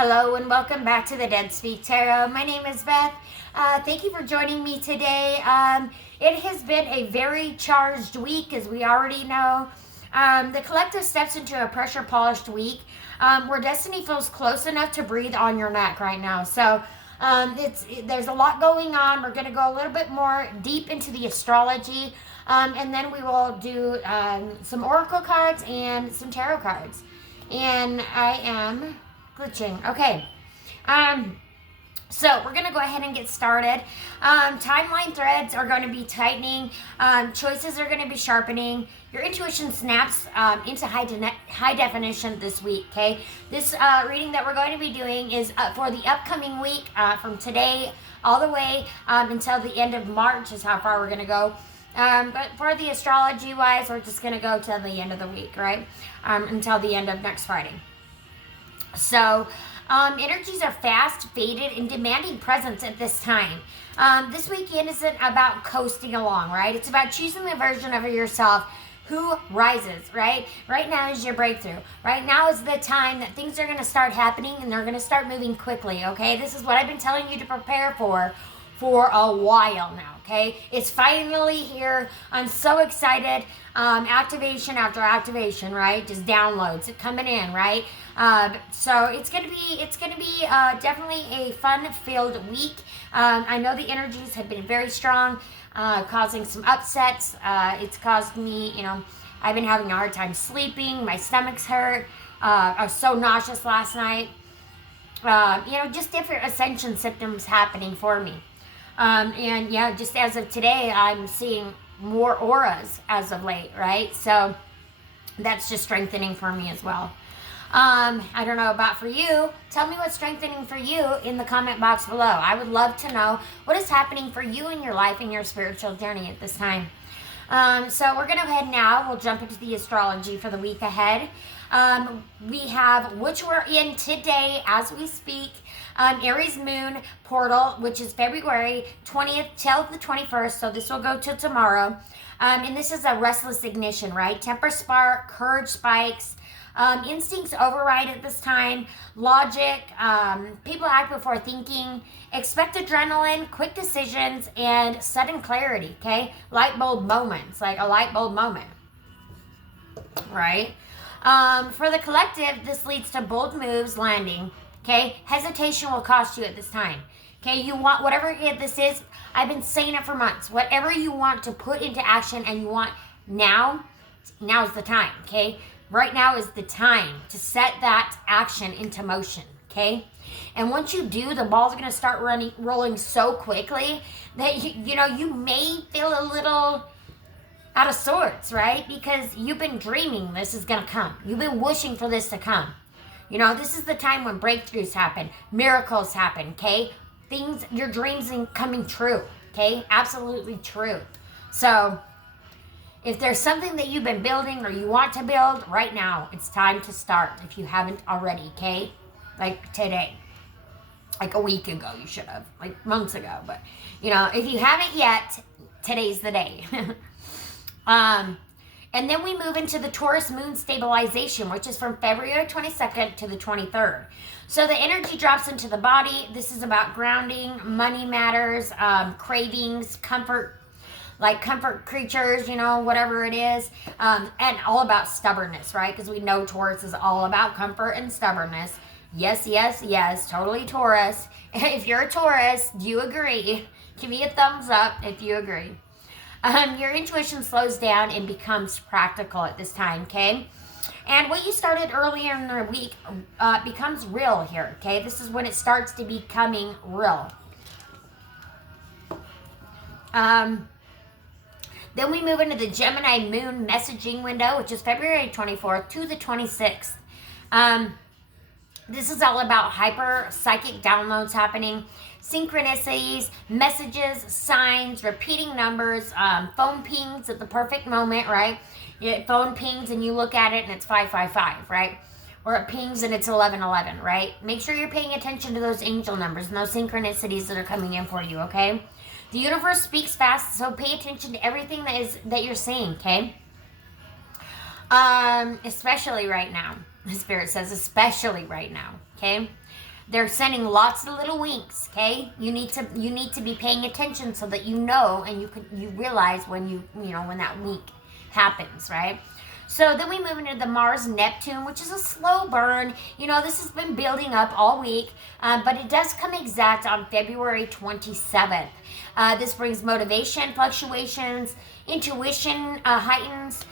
Hello and welcome back to the Dead Speak Tarot. My name is Beth. Thank you for joining me today. It has been a very charged week, as we already know. The collective steps into a pressure polished week where destiny feels close enough to breathe on your neck right now. So there's a lot going on. We're going to go a little bit more deep into the astrology, and then we will do some oracle cards and some tarot cards. And I am glitching. Okay. So we're going to go ahead and get started. Timeline threads are going to be tightening. Choices are going to be sharpening. Your intuition snaps into high definition this week, okay? This reading that we're going to be doing is for the upcoming week, from today all the way until the end of March is how far we're going to go. But for the astrology-wise, we're just going to go to the end of the week, right? Until the end of next Friday. So, energies are fast, faded, and demanding presence at this time. This weekend isn't about coasting along, right? It's about choosing the version of yourself who rises, right? Right now is your breakthrough. Right now is the time that things are going to start happening and they're going to start moving quickly, okay? This is what I've been telling you to prepare for a while now, okay? It's finally here. I'm so excited. Activation after activation, right? Just downloads it coming in, right? So it's gonna be definitely a fun-filled week. I know the energies have been very strong, causing some upsets. It's caused me, I've been having a hard time sleeping. My stomach's hurt. I was so nauseous last night. Just different ascension symptoms happening for me. And yeah, just as of today, I'm seeing more auras as of late, right? So that's just strengthening for me as well. I don't know about for you. Tell me what's strengthening for you in the comment box below. I would love to know what is happening for you in your life and your spiritual journey at this time. So we're going to go ahead now. We'll jump into the astrology for the week ahead. We have, which we're in today as we speak, Aries moon portal, which is February 20th till the 21st. So this will go till tomorrow. And this is a restless ignition, right? Temper spark, courage spikes, instincts override at this time, logic, people act before thinking, expect adrenaline, quick decisions, and sudden clarity, okay? Light bulb moments, like a light bulb moment, right? For the collective, this leads to bold moves landing, okay? Hesitation will cost you at this time, okay? You want, whatever this is, I've been saying it for months, whatever you want to put into action and you want now's the time, okay? Right now is the time to set that action into motion, okay? And once you do, the ball's going to start rolling so quickly that, you may feel a little out of sorts, right? Because you've been dreaming this is going to come. You've been wishing for this to come. This is the time when breakthroughs happen, miracles happen, okay? Your dreams are coming true, okay? Absolutely true. So if there's something that you've been building or you want to build, right now, it's time to start if you haven't already, okay? Like today. Like a week ago, you should have. Like months ago. But, if you haven't yet, today's the day. And then we move into the Taurus moon stabilization, which is from February 22nd to the 23rd. So the energy drops into the body. This is about grounding, money matters, cravings, comfort creatures, whatever it is, and all about stubbornness, right? Because we know Taurus is all about comfort and stubbornness. Yes, yes, yes, totally Taurus. If you're a Taurus, do you agree? Give me a thumbs up if you agree. Your intuition slows down and becomes practical at this time, okay? And what you started earlier in the week becomes real here, okay? This is when it starts to becoming real. Then we move into the Gemini moon messaging window, which is February 24th to the 26th. This is all about hyper psychic downloads happening, synchronicities, messages, signs, repeating numbers, phone pings at the perfect moment, right? Phone pings and you look at it and it's 555, right? Or it pings and it's 1111, right? Make sure you're paying attention to those angel numbers and those synchronicities that are coming in for you, okay? The universe speaks fast, so pay attention to everything that you're seeing, okay? Especially right now. The Spirit says, especially right now, okay? They're sending lots of little winks, okay? You need to be paying attention so that you know and you realize when when that wink happens, right? So then we move into the Mars Neptune, which is a slow burn. This has been building up all week, but it does come exact on February 27th. This brings motivation, fluctuations, intuition heightens,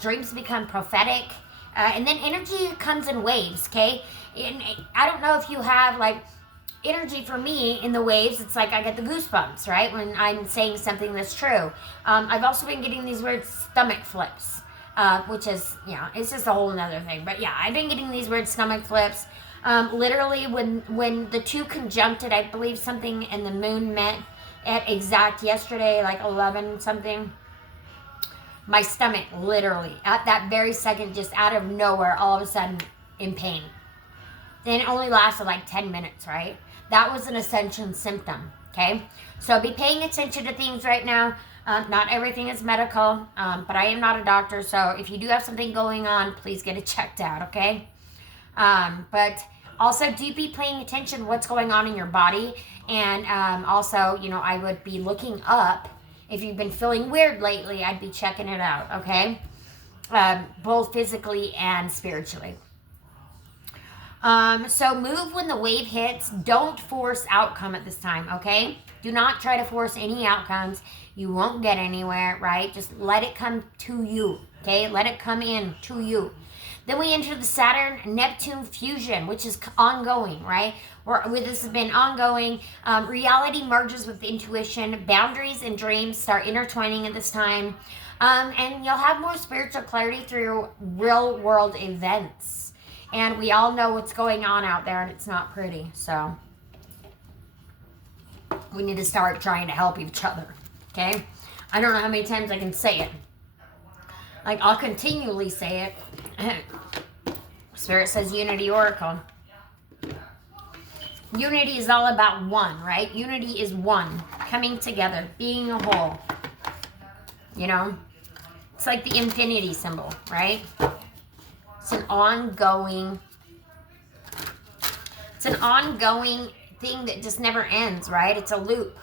dreams become prophetic, and then energy comes in waves, okay? And I don't know if you have like energy. For me in the waves, it's like I get the goosebumps, right, when I'm saying something that's true. I've also been getting these weird stomach flips, which is, it's just a whole nother thing. But yeah, I've been getting these weird stomach flips. Literally, when the two conjuncted, I believe something and the moon met at exact yesterday, like 11 something, my stomach literally, at that very second, just out of nowhere, all of a sudden in pain. Then it only lasted like 10 minutes, right? That was an ascension symptom, okay? So be paying attention to things right now. Not everything is medical, but I am not a doctor, so if you do have something going on, please get it checked out, okay? But also do be paying attention to what's going on in your body. And also, I would be looking up. If you've been feeling weird lately, I'd be checking it out, okay? Both physically and spiritually. So move when the wave hits. Don't force outcome at this time, okay? Do not try to force any outcomes. You won't get anywhere, right? Just let it come to you, okay? Let it come in to you. Then we enter the Saturn-Neptune fusion, which is ongoing, right? This has been ongoing. Reality merges with intuition. Boundaries and dreams start intertwining at this time. And you'll have more spiritual clarity through real-world events. And we all know what's going on out there, and it's not pretty. So we need to start trying to help each other, okay? I don't know how many times I can say it. Like, I'll continually say it. Spirit says Unity Oracle. Unity is all about one, right? Unity is one. Coming together. Being a whole. It's like the infinity symbol, right? It's an ongoing thing that just never ends, right? It's a loop.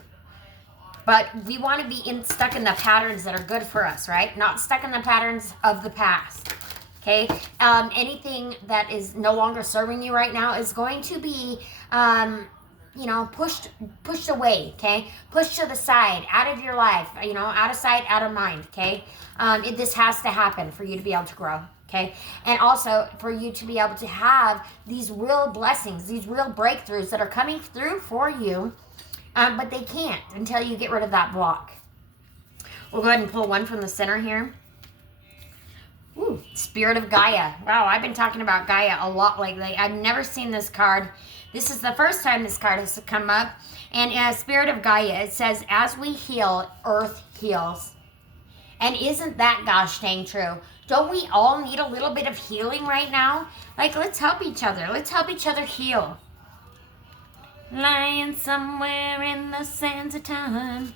But we want to be stuck in the patterns that are good for us, right? Not stuck in the patterns of the past, okay? Anything that is no longer serving you right now is going to be, pushed away, okay? Pushed to the side, out of your life, out of sight, out of mind, okay? This has to happen for you to be able to grow. Okay, and also for you to be able to have these real blessings, these real breakthroughs that are coming through for you, but they can't until you get rid of that block. We'll go ahead and pull one from the center here. Ooh, Spirit of Gaia. Wow, I've been talking about Gaia a lot lately. I've never seen this card. This is the first time this card has come up. And as Spirit of Gaia, it says, as we heal, Earth heals. And isn't that gosh dang true? Don't we all need a little bit of healing right now? Like, let's help each other. Let's help each other heal. Lying somewhere in the sands of time.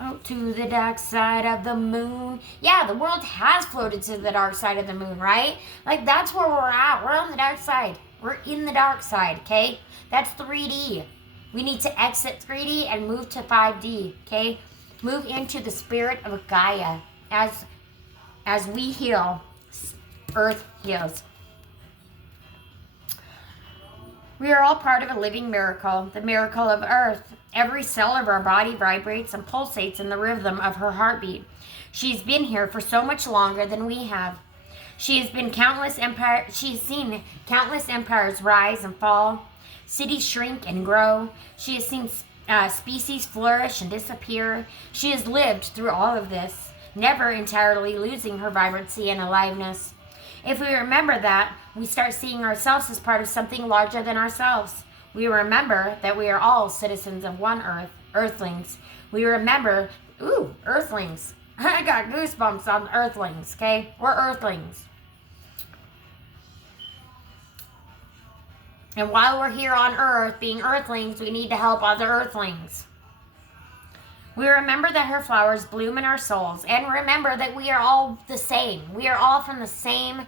Out to the dark side of the moon. Yeah, the world has floated to the dark side of the moon, right? Like, that's where we're at. We're on the dark side. We're in the dark side, okay? That's 3D. We need to exit 3D and move to 5D, okay? Move into the spirit of Gaia. As we heal, Earth heals. We are all part of a living miracle, the miracle of Earth. Every cell of our body vibrates and pulsates in the rhythm of her heartbeat. She's been here for so much longer than we have. She has seen countless empires rise and fall, cities shrink and grow. She has seen species flourish and disappear. She has lived through all of this, never entirely losing her vibrancy and aliveness. If we remember that, we start seeing ourselves as part of something larger than ourselves. We remember that we are all citizens of one Earth, Earthlings. We remember, Earthlings. I got goosebumps on Earthlings, okay? We're Earthlings. And while we're here on Earth, being Earthlings, we need to help other Earthlings. We remember that her flowers bloom in our souls, and remember that we are all the same. We are all from the same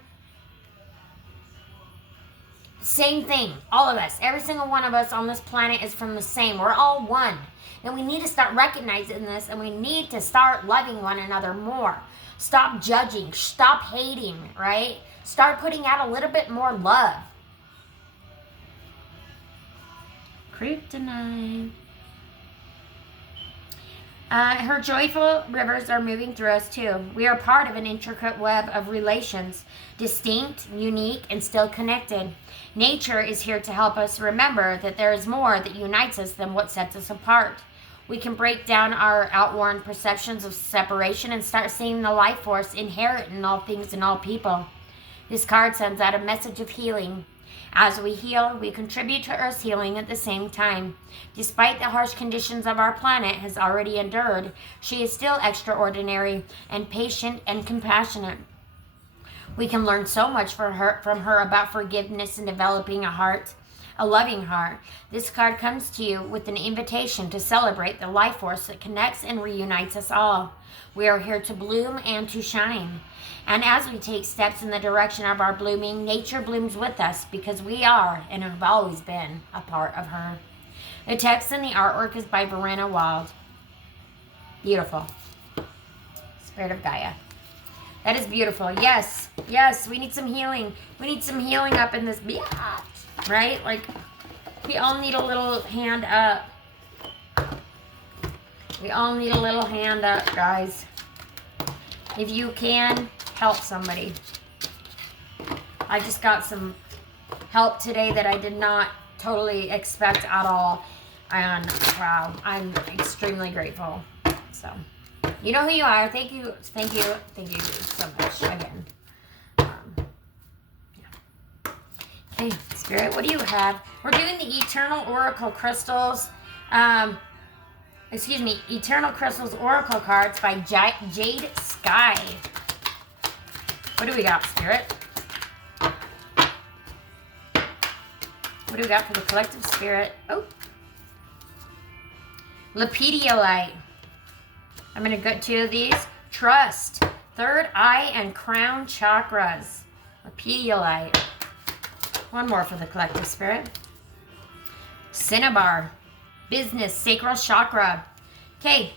Same thing. All of us. Every single one of us on this planet is from the same. We're all one. And we need to start recognizing this, and we need to start loving one another more. Stop judging. Stop hating, right? Start putting out a little bit more love. Kryptonite. Her joyful rivers are moving through us too. We are part of an intricate web of relations, distinct, unique, and still connected. Nature is here to help us remember that there is more that unites us than what sets us apart. We can break down our outworn perceptions of separation and start seeing the life force inherent in all things and all people. This card sends out a message of healing. As we heal, we contribute to Earth's healing at the same time. Despite the harsh conditions of our planet has already endured, she is still extraordinary and patient and compassionate. We can learn so much from her about forgiveness and developing a loving heart. This card comes to you with an invitation to celebrate the life force that connects and reunites us all. We are here to bloom and to shine. And as we take steps in the direction of our blooming, nature blooms with us because we are and have always been a part of her. The text and the artwork is by Verena Wild. Beautiful. Spirit of Gaia. That is beautiful. Yes, yes, we need some healing. We need some healing up in this biatch, right? Like, we all need a little hand up. We all need a little hand up, guys. If you can, help somebody. I just got some help today that I did not totally expect at all. And wow, I'm extremely grateful. So, you know who you are. Thank you so much again. Yeah. Okay, Spirit, what do you have? We're doing the Eternal Oracle Crystals. Eternal Crystals Oracle cards by Jade Sky. What do we got, Spirit? What do we got for the collective spirit? Oh. Lepidolite. I'm going to get 2 of these. Trust. Third eye and crown chakras. Lepidolite. One more for the collective spirit. Cinnabar. Business. Sacral chakra. Okay.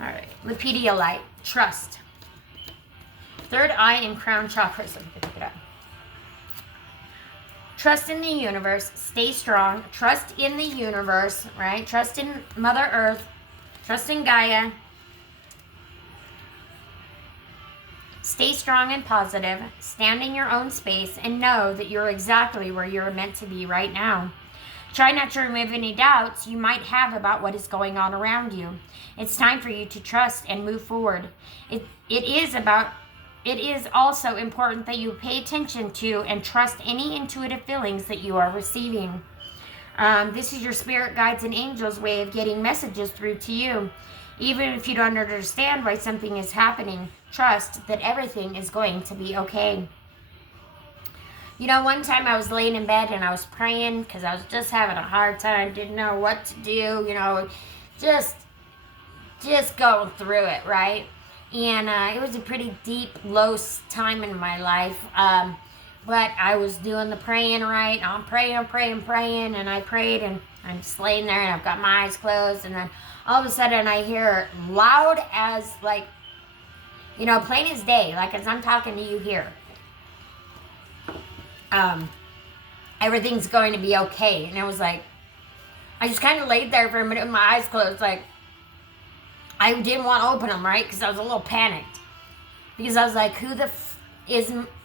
All right. Lepidolite. Trust. Third eye and crown chakras. Let me pick it up. Trust in the universe. Stay strong. Trust in the universe, right? Trust in Mother Earth. Trust in Gaia. Stay strong and positive. Stand in your own space and know that you're exactly where you're meant to be right now. Try not to remove any doubts you might have about what is going on around you. It's time for you to trust and move forward. It is also important that you pay attention to and trust any intuitive feelings that you are receiving. This is your spirit guides and angels' way of getting messages through to you. Even if you don't understand why something is happening, trust that everything is going to be okay. You know, one time I was laying in bed and I was praying because I was just having a hard time, didn't know what to do, you know, just going through it, right? And it was a pretty deep, low time in my life. But I was doing the praying right. I'm praying, and I prayed, and I'm just laying there, and I've got my eyes closed, and then all of a sudden I hear loud as, like, you know, plain as day, like as I'm talking to you here. Everything's going to be okay. And it was like, I just kind of laid there for a minute with my eyes closed, like, I didn't want to open them, right? Because I was a little panicked. Because I was like, who the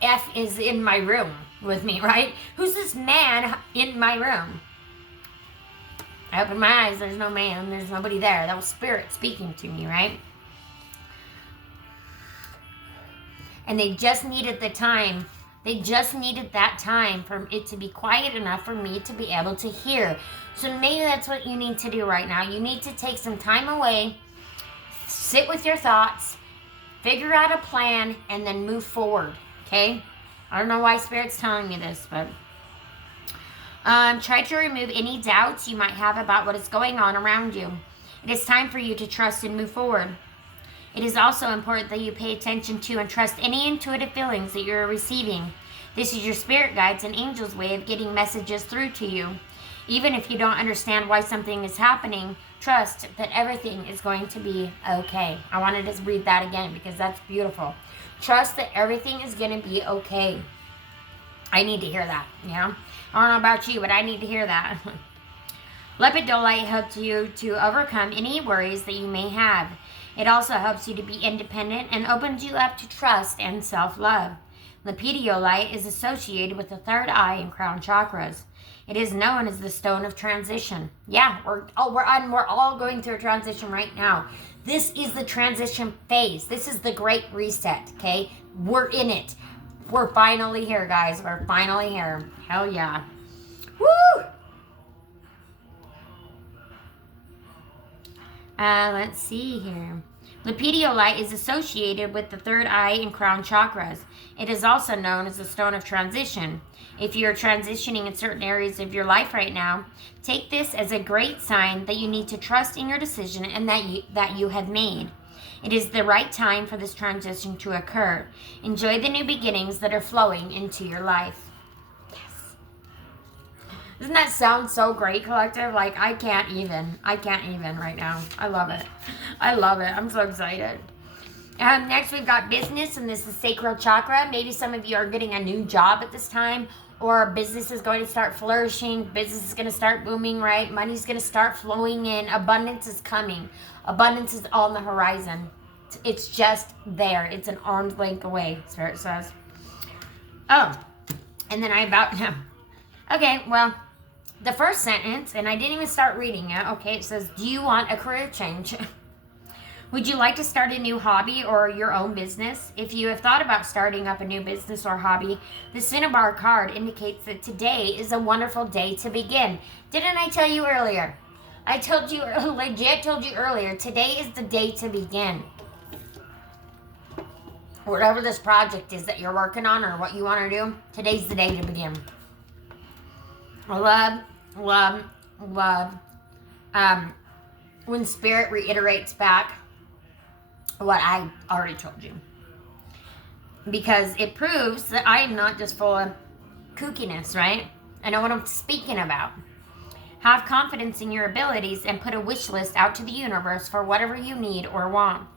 F is in my room with me, right? Who's this man in my room? I opened my eyes. There's no man. There's nobody there. That was spirit speaking to me, right? And they just needed the time. They just needed that time for it to be quiet enough for me to be able to hear. So maybe that's what you need to do right now. You need to take some time away, sit with your thoughts, figure out a plan, and then move forward, okay? I don't know why Spirit's telling me this, but try to remove any doubts you might have about what is going on around you. It is time for you to trust and move forward. It is also important that you pay attention to and trust any intuitive feelings that you're receiving. This is your spirit guides and angels' way of getting messages through to you. Even if you don't understand why something is happening, trust that everything is going to be okay. I wanted to read that again because that's beautiful. Trust that everything is going to be okay. I need to hear that, you know? I don't know about you, but I need to hear that. Leopard light helps you to overcome any worries that you may have. It also helps you to be independent and opens you up to trust and self-love. Lepidolite is associated with the third eye and crown chakras. It is known as the stone of transition. Yeah, we're all going through a transition right now. This is the transition phase. This is the great reset, okay? We're in it. We're finally here, guys. We're finally here. Hell yeah. Woo! Let's see here. Lepidolite is associated with the third eye and crown chakras. It is also known as the stone of transition. If you are transitioning in certain areas of your life right now, take this as a great sign that you need to trust in your decision and that you have made. It is the right time for this transition to occur. Enjoy the new beginnings that are flowing into your life. Yes. Doesn't that sound so great, collective? Like, I can't even right now. I love it. I love it. I'm so excited. Next, we've got business, and this is sacral chakra. Maybe some of you are getting a new job at this time, or business is going to start flourishing. Business is going to start booming, right? Money's going to start flowing in. Abundance is coming. Abundance is on the horizon. It's just there. It's an arm's length away, Spirit says. Oh, and then okay, well, the first sentence, and I didn't even start reading it. Okay, it says, do you want a career change? Would you like to start a new hobby or your own business? If you have thought about starting up a new business or hobby, the Cinnabar card indicates that today is a wonderful day to begin. Didn't I tell you earlier? I told you earlier, today is the day to begin. Whatever this project is that you're working on or what you want to do, today's the day to begin. Love. When Spirit reiterates back what I already told you. Because it proves that I am not just full of kookiness, right? I know what I'm speaking about. Have confidence in your abilities and put a wish list out to the universe for whatever you need or want.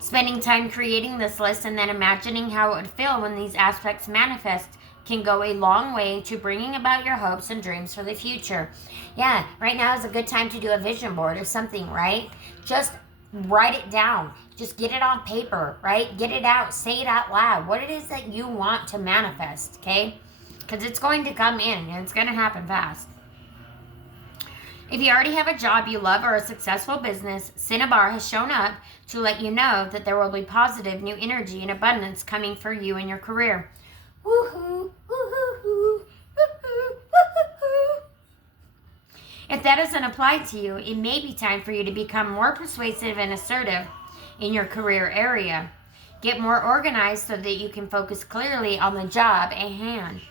Spending time creating this list and then imagining how it would feel when these aspects manifest can go a long way to bringing about your hopes and dreams for the future. Yeah, right now is a good time to do a vision board or something, right? Just write it down. Just get it on paper, right? Get it out. Say it out loud. What it is that you want to manifest, okay? Because it's going to come in and it's going to happen fast. If you already have a job you love or a successful business, Cinnabar has shown up to let you know that there will be positive new energy and abundance coming for you in your career. Woohoo! Woohoo! Woohoo! If that doesn't apply to you, it may be time for you to become more persuasive and assertive in your career area. Get more organized so that you can focus clearly on the job at hand.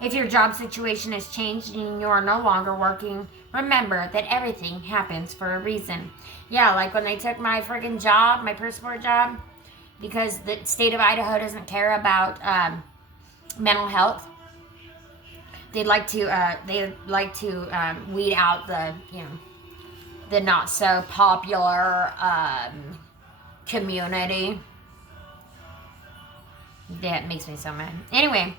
If your job situation has changed and you are no longer working, remember that everything happens for a reason. Yeah, like when they took my friggin' job, my per support job, because the state of Idaho doesn't care about mental health. They'd like to weed out the not so popular community. That makes me so mad. Anyway,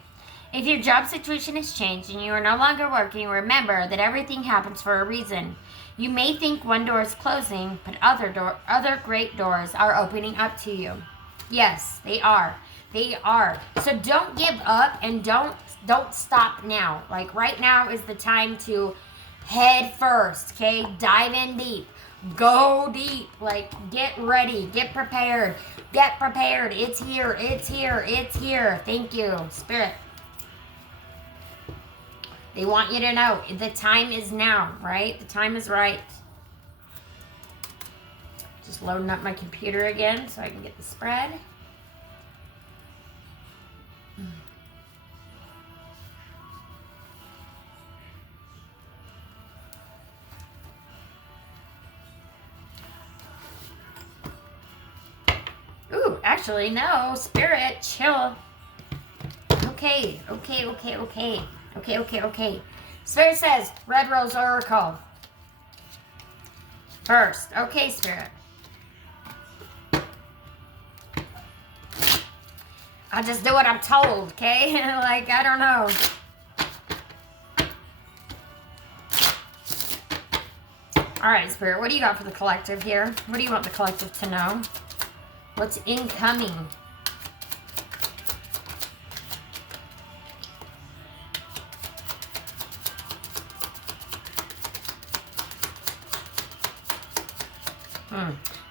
if your job situation has changed and you are no longer working, remember that everything happens for a reason. You may think one door is closing, but other great doors are opening up to you. Yes, they are. They are. So don't give up and don't stop now. Like right now is the time to head first, okay? Dive in deep. Go deep. Like get ready. Get prepared. Get prepared. It's here. It's here. It's here. Thank you, Spirit. They want you to know the time is now, right? The time is right. Just loading up my computer again so I can get the spread. Actually, no. Spirit, chill. Okay. Okay. Spirit says, Red Rose Oracle. First. Okay, Spirit. I just do what I'm told, okay? Like, I don't know. All right, Spirit, what do you got for the collective here? What do you want the collective to know? What's incoming?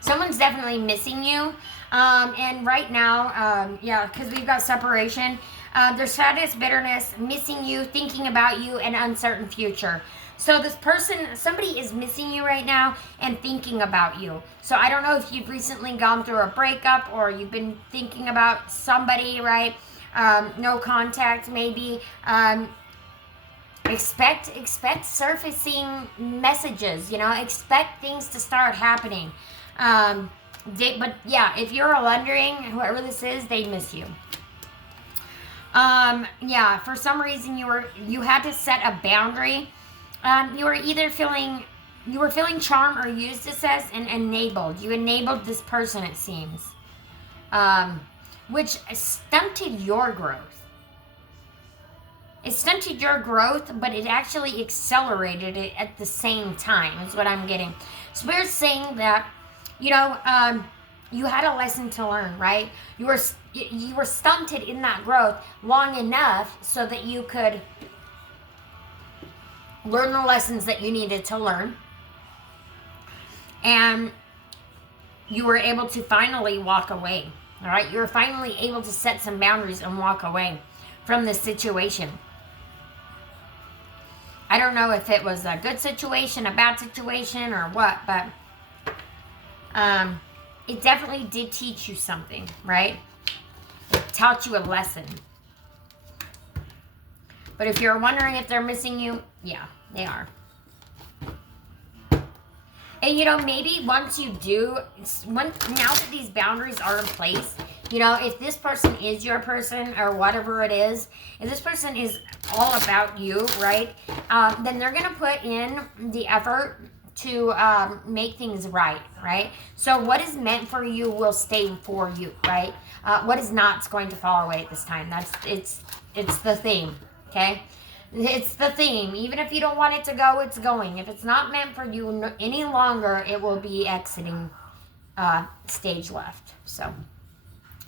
Someone's definitely missing you. And right now, yeah, because we've got separation. There's sadness, bitterness, missing you, thinking about you, and uncertain future. So this person, somebody is missing you right now and thinking about you. So I don't know if you've recently gone through a breakup or you've been thinking about somebody, right? No contact, maybe. Expect surfacing messages, expect things to start happening. But yeah, if you're wondering, whoever this is, they miss you. Yeah, for some reason you had to set a boundary. You were either feeling charmed or used, it says, and enabled. You enabled this person, it seems, which stunted your growth. It stunted your growth, but it actually accelerated it at the same time, is what I'm getting. Spirit's saying that, you had a lesson to learn, right? You were stunted in that growth long enough so that you could learn the lessons that you needed to learn. And you were able to finally walk away, all right? You were finally able to set some boundaries and walk away from this situation. I don't know if it was a good situation, a bad situation, or what, but it definitely did teach you something, right? It taught you a lesson. But if you're wondering if they're missing you, yeah, they are. And maybe once you do, now that these boundaries are in place, if this person is your person or whatever it is, if this person is all about you, right, then they're going to put in the effort to make things right? So what is meant for you will stay for you, right? What is not is going to fall away at this time. It's the theme, okay? It's the theme. Even if you don't want it to go, it's going. If it's not meant for you any longer, it will be exiting stage left. So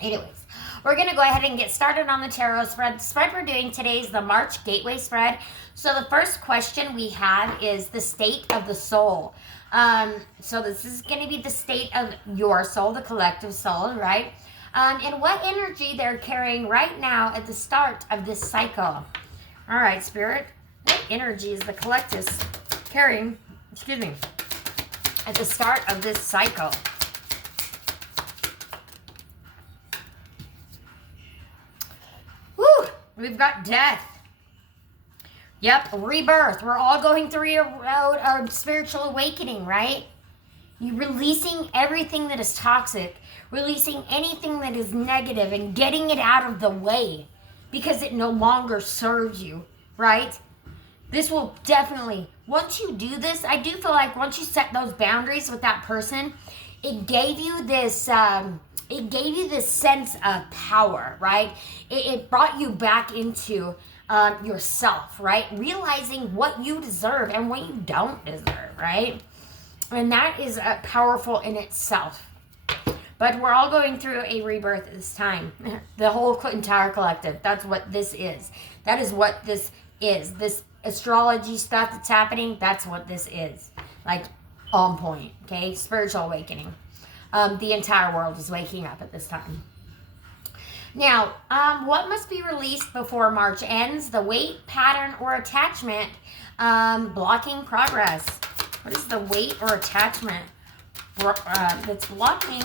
anyways, we're going to go ahead and get started on the tarot spread. The spread we're doing today is the March Gateway spread. So the first question we have is the state of the soul. So this is going to be the state of your soul, the collective soul, right? And what energy they're carrying right now at the start of this cycle. All right, Spirit, what energy is the collective carrying, at the start of this cycle? We've got death. Yep, rebirth. We're all going through a spiritual awakening, right? You're releasing everything that is toxic, releasing anything that is negative and getting it out of the way because it no longer serves you, right? This will definitely, once you do this, I do feel like once you set those boundaries with that person, it gave you this sense of power, right? It brought you back into yourself, right? Realizing what you deserve and what you don't deserve, right? And that is powerful in itself. But we're all going through a rebirth at this time. The whole entire collective. That's what this is. That is what this is. This astrology stuff that's happening, that's what this is. Like, on point, okay? Spiritual awakening. The entire world is waking up at this time. Now, what must be released before March ends? The weight, pattern, or attachment blocking progress. What is the weight or attachment that's blocking?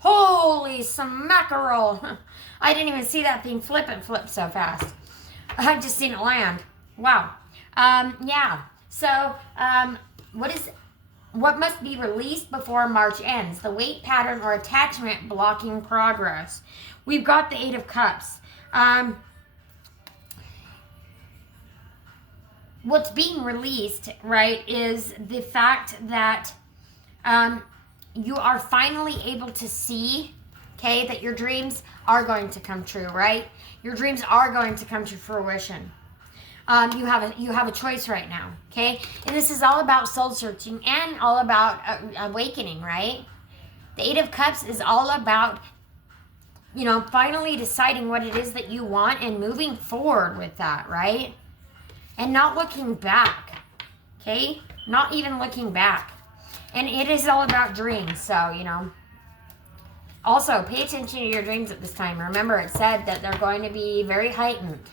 Holy smackerel! I didn't even see that thing flip so fast. I've just seen it land. Wow. Yeah. So, what must be released before March ends? The weight pattern or attachment blocking progress. We've got the Eight of Cups. What's being released, right, is the fact that you are finally able to see, okay, that your dreams are going to come true, right? Your dreams are going to come to fruition. You have a choice right now, okay? And this is all about soul searching and all about awakening, right? The Eight of Cups is all about, finally deciding what it is that you want and moving forward with that, right? And not looking back, okay? Not even looking back. And it is all about dreams, so, Also, pay attention to your dreams at this time. Remember, it said that they're going to be very heightened.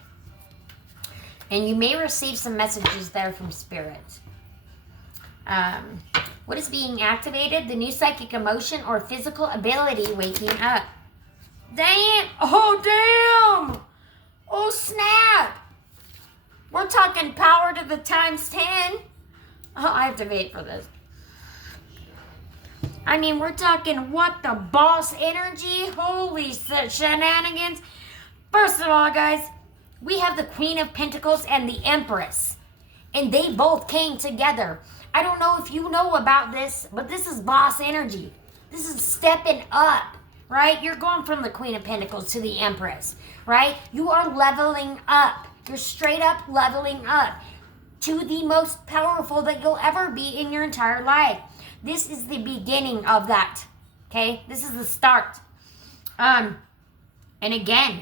And you may receive some messages there from Spirit. What is being activated? The new psychic emotion or physical ability waking up. Damn! Oh, damn! Oh, snap! We're talking power to the times 10. Oh, I have to wait for this. I mean, we're talking what the boss energy. Holy shenanigans. First of all, guys, we have the Queen of Pentacles and the Empress. And they both came together. I don't know if you know about this, but this is boss energy. This is stepping up, right? You're going from the Queen of Pentacles to the Empress, right? You are leveling up. You're straight up leveling up to the most powerful that you'll ever be in your entire life. This is the beginning of that, okay? This is the start. And again,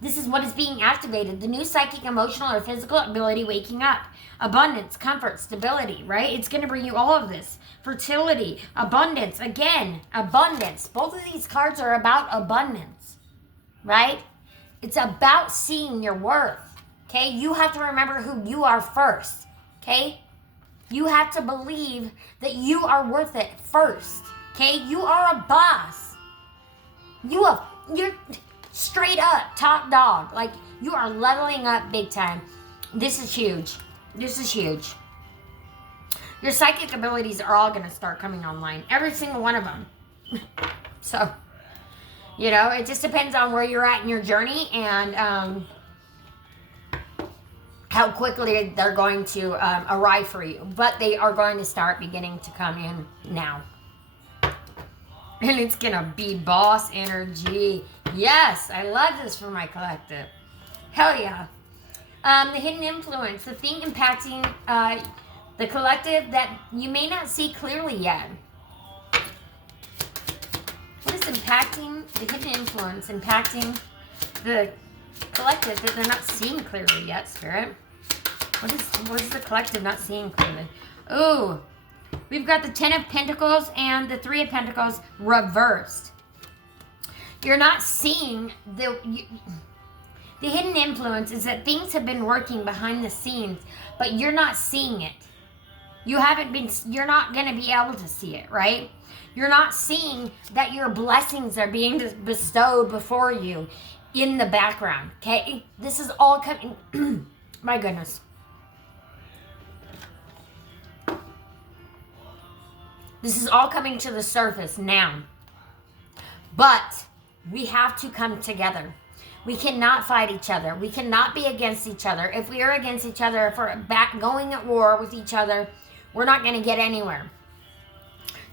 this is what is being activated. The new psychic, emotional, or physical ability waking up. Abundance, comfort, stability, right? It's going to bring you all of this. Fertility, abundance, again, abundance. Both of these cards are about abundance, right? It's about seeing your worth, okay? You have to remember who you are first, okay? You have to believe that you are worth it first, okay? You are a boss. You're straight up top dog. Like, you are leveling up big time. This is huge. This is huge. Your psychic abilities are all going to start coming online. Every single one of them. So, it just depends on where you're at in your journey and how quickly they're going to arrive for you. But they are going to start beginning to come in now. And it's going to be boss energy. Yes, I love this for my collective. Hell yeah. The hidden influence, the thing impacting the collective that you may not see clearly yet. What is impacting the hidden influence, impacting the collective that they're not seeing clearly yet, Spirit? What is the collective not seeing clearly? Ooh, we've got the Ten of Pentacles and the Three of Pentacles reversed. You're not seeing the hidden influence is that things have been working behind the scenes, but you're not seeing it. You're not going to be able to see it, right? You're not seeing that your blessings are being bestowed before you in the background, okay? This is all coming, my goodness. This is all coming to the surface now. But we have to come together. We cannot fight each other. We cannot be against each other. If we are against each other, if we're going at war with each other, we're not going to get anywhere.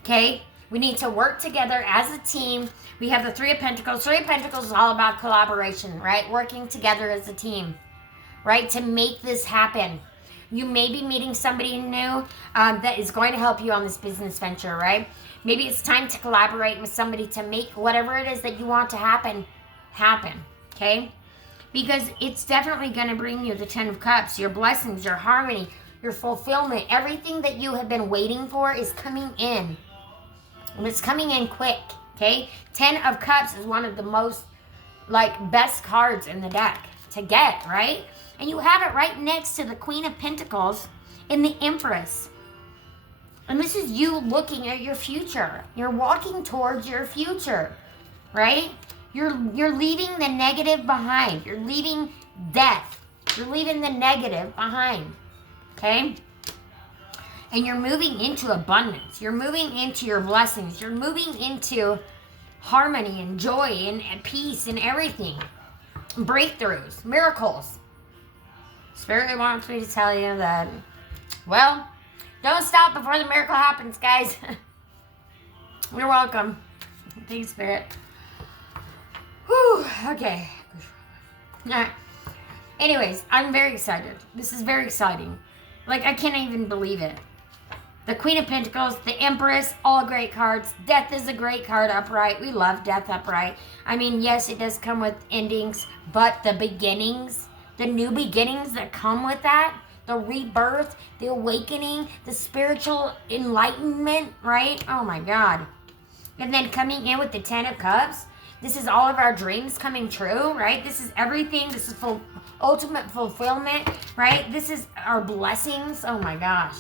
Okay? We need to work together as a team. We have the Three of Pentacles. Three of Pentacles is all about collaboration, right? Working together as a team, right? To make this happen. You may be meeting somebody new that is going to help you on this business venture, right? Maybe it's time to collaborate with somebody to make whatever it is that you want to happen, okay? Because it's definitely going to bring you the Ten of Cups, your blessings, your harmony, your fulfillment. Everything that you have been waiting for is coming in. And it's coming in quick, okay? Ten of Cups is one of the most, best cards in the deck to get, right? And you have it right next to the Queen of Pentacles and the Empress. And this is you looking at your future. You're walking towards your future, right? You're leaving the negative behind. You're leaving death. You're leaving the negative behind, okay? And you're moving into abundance. You're moving into your blessings. You're moving into harmony and joy and peace and everything. Breakthroughs, miracles. Spirit wants me to tell you that, well, don't stop before the miracle happens, guys. You're welcome. Thanks, Spirit. Whew, okay. All right. Anyways, I'm very excited. This is very exciting. Like, I can't even believe it. The Queen of Pentacles, the Empress, all great cards. Death is a great card upright. We love Death upright. I mean, yes, it does come with endings, but the beginnings, the new beginnings that come with that, the rebirth, the awakening, the spiritual enlightenment, right? Oh my God. And then coming in with the Ten of Cups, this is all of our dreams coming true, right? This is everything. This is ultimate fulfillment, right? This is our blessings. Oh my gosh.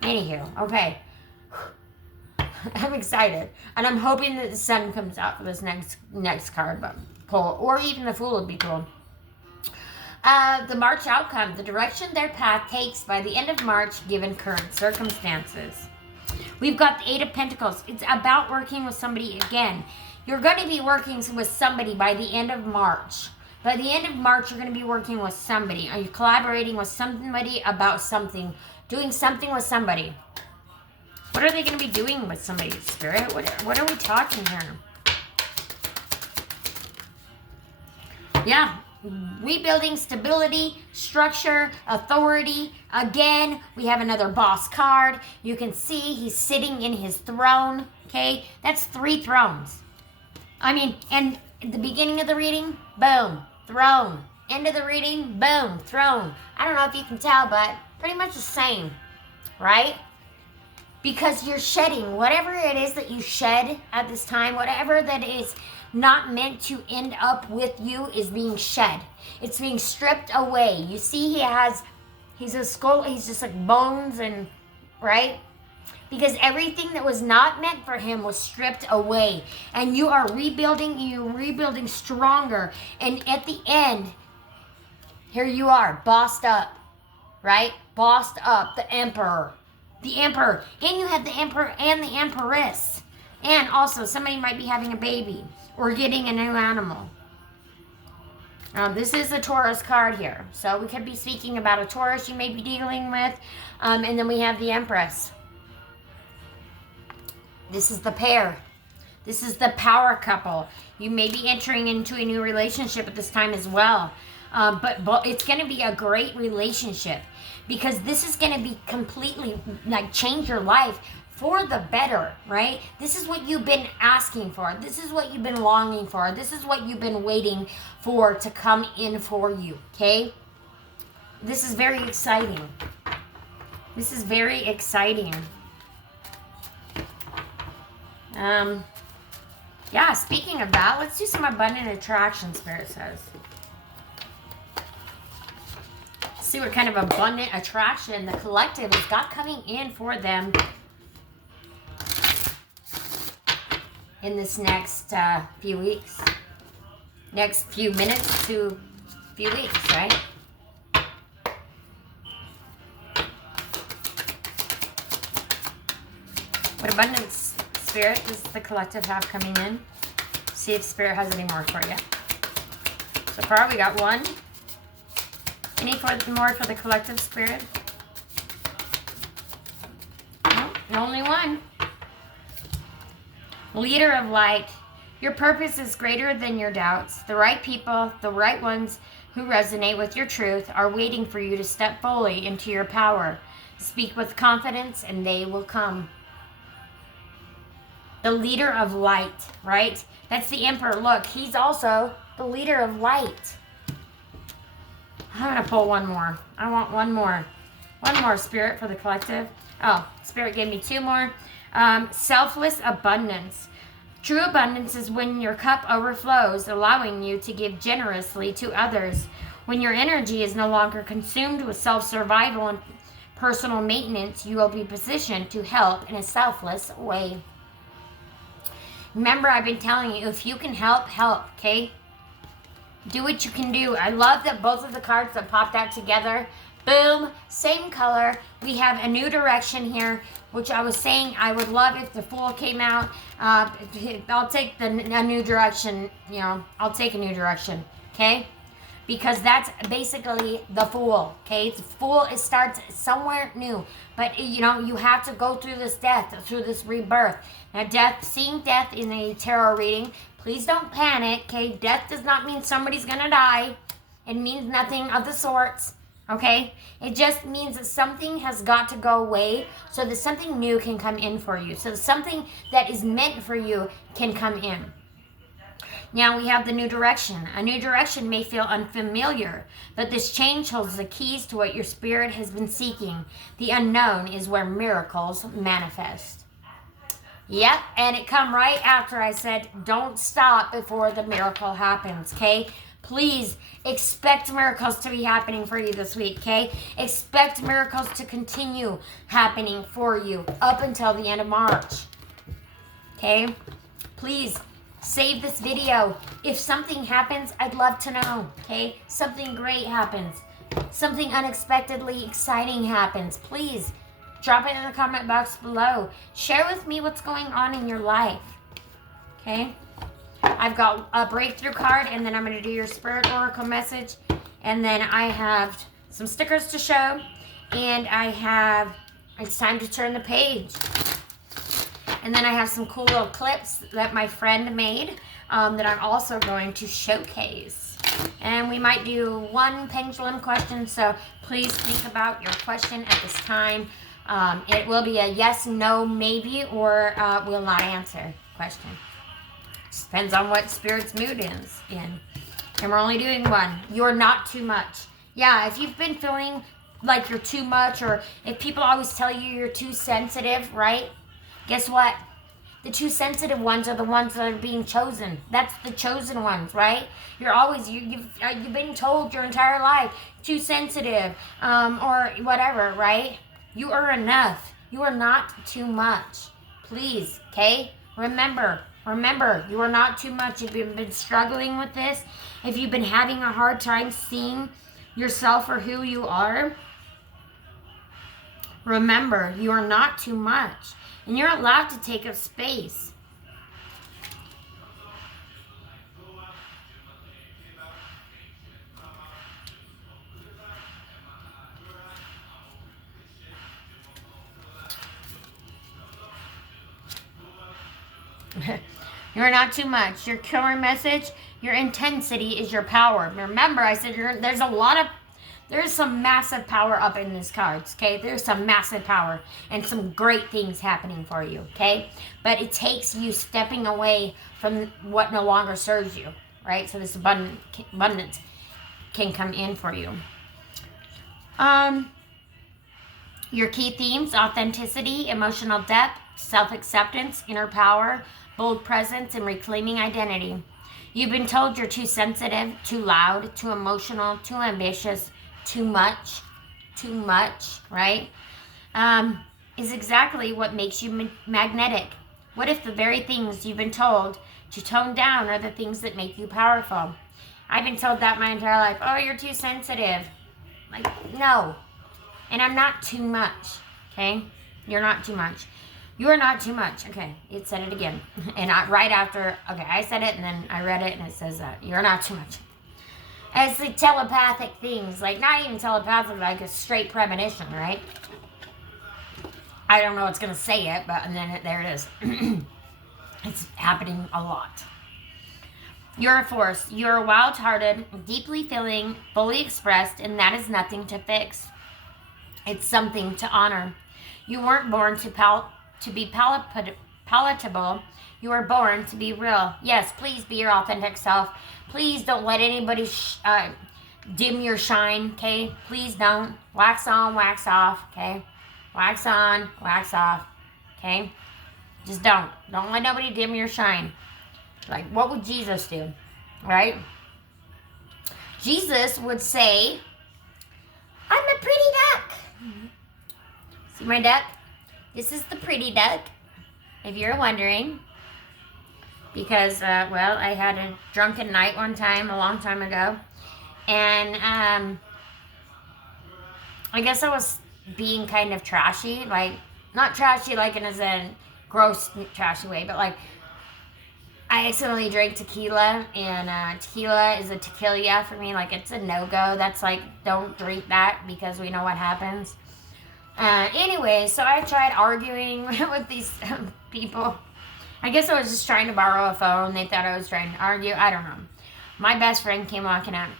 Anywho, okay. I'm excited. And I'm hoping that the Sun comes out for this next card, but cool. Or even the Fool would be cool. The March outcome, the direction their path takes by the end of March, given current circumstances. We've got the Eight of Pentacles. It's about working with somebody again. You're going to be working with somebody by the end of March. By the end of March, you're going to be working with somebody. Are you collaborating with somebody about something? Doing something with somebody. What are they going to be doing with somebody, Spirit? What are we talking here? Yeah. Rebuilding stability, structure, authority. Again, we have another boss card. You can see he's sitting in his throne. Okay? That's 3 thrones. I mean, and at the beginning of the reading, boom, throne. End of the reading, boom, throne. I don't know if you can tell, but pretty much the same, right? Because you're shedding whatever it is that you shed at this time, whatever that is not meant to end up with you is being shed. It's being stripped away. You see he's a skull, he's just like bones and, right? Because everything that was not meant for him was stripped away. And you are rebuilding stronger. And at the end, here you are, bossed up, right? Bossed up, the Emperor. The Emperor. And you have the Emperor and the Empress. And also, somebody might be having a baby or getting a new animal. This is a Taurus card here. So we could be speaking about a Taurus you may be dealing with. And then we have the Empress. This is the pair. This is the power couple. You may be entering into a new relationship at this time as well. But it's going to be a great relationship. Because this is going to be completely, like, change your life for the better, right? This is what you've been asking for. This is what you've been longing for. This is what you've been waiting for to come in for you, okay? This is very exciting. This is very exciting. Yeah, speaking of that, let's do some abundant attraction, Spirit says. See what kind of abundant attraction the collective has got coming in for them in this next few weeks. Next few minutes to few weeks, right? What abundance, Spirit, does the collective have coming in? See if Spirit has any more for you. So far we got 1. Any more for the collective, Spirit? No, only 1. Leader of light. Your purpose is greater than your doubts. The right people, the right ones who resonate with your truth, are waiting for you to step fully into your power. Speak with confidence and they will come. The leader of light, right? That's the Emperor. Look, he's also the leader of light. I'm going to pull 1 more. I want 1 more. 1 more, Spirit, for the collective. Oh, Spirit gave me 2 more. Selfless abundance. True abundance is when your cup overflows, allowing you to give generously to others. When your energy is no longer consumed with self-survival and personal maintenance, you will be positioned to help in a selfless way. Remember, I've been telling you, if you can help, help, okay? Do what you can do. I love that both of the cards that popped out together Boom, same color. We have a new direction here, which I was saying I would love if the Fool came out. I'll take a new direction, I'll take a new direction, okay? Because that's basically the Fool, okay? The Fool, it starts somewhere new. But, you have to go through this death, through this rebirth. Now, seeing death in a tarot reading, please don't panic, okay? Death does not mean somebody's gonna die. It means nothing of the sorts. Okay? It just means that something has got to go away so that something new can come in for you. So something that is meant for you can come in. Now we have the new direction. A new direction may feel unfamiliar, but this change holds the keys to what your spirit has been seeking. The unknown is where miracles manifest. Yep, and it come right after I said, don't stop before the miracle happens, okay? Please expect miracles to be happening for you this week, okay? Expect miracles to continue happening for you up until the end of March, okay? Please save this video. If something happens, I'd love to know, okay? Something great happens. Something unexpectedly exciting happens. Please drop it in the comment box below. Share with me what's going on in your life, okay? I've got a breakthrough card, and then I'm going to do your spirit oracle message. And then I have some stickers to show. And it's time to turn the page. And then I have some cool little clips that my friend made that I'm also going to showcase. And we might do one pendulum question, so please think about your question at this time. It will be a yes, no, maybe, or will not answer question. Depends on what Spirit's mood is in. And we're only doing one. You're not too much. Yeah, if you've been feeling like you're too much, or if people always tell you you're too sensitive, right? Guess what? The too sensitive ones are the ones that are being chosen. That's the chosen ones, right? You've been told your entire life, too sensitive, or whatever, right? You are enough. You are not too much. Please, okay? Remember, you are not too much. If you've been struggling with this, if you've been having a hard time seeing yourself for who you are, remember, you are not too much. And you're allowed to take up space. You're not too much. Your killer message, your intensity is your power. Remember, I said there's some massive power up in these cards, okay? There's some massive power and some great things happening for you, okay? But it takes you stepping away from what no longer serves you, right? So this abundance can come in for you. Your key themes: authenticity, emotional depth, self-acceptance, inner power, bold presence, and reclaiming identity. You've been told you're too sensitive, too loud, too emotional, too ambitious, too much, right? Is exactly what makes you magnetic. What if the very things you've been told to tone down are the things that make you powerful? I've been told that my entire life. Oh, you're too sensitive. Like, no. And I'm not too much, okay? You're not too much. You are not too much. Okay, it said it again. And right after, okay, I said it, and then I read it, and it says that. You're not too much. It's like telepathic things. Like, not even telepathic, like a straight premonition, right? I don't know what's going to say it, but and then there it is. It's happening a lot. You're a force. You're wild-hearted, deeply feeling, fully expressed, and that is nothing to fix. It's something to honor. You weren't born to be palatable. You were born to be real. Yes, please be your authentic self. Please don't let anybody dim your shine, okay? Please don't. Wax on, wax off, okay? Wax on, wax off, okay? Just don't. Don't let nobody dim your shine. Like, what would Jesus do, right? Jesus would say, I'm a pretty duck. See my duck? This is the pretty duck, if you're wondering. Because, I had a drunken night one time, a long time ago. And I guess I was being kind of trashy, like, not trashy like in a gross trashy way, but like I accidentally drank tequila, and tequila is a tequila for me. Like, it's a no-go. That's like, don't drink that because we know what happens. Anyway, so I tried arguing with these people. I guess I was just trying to borrow a phone. They thought I was trying to argue. I don't know. My best friend came walking up.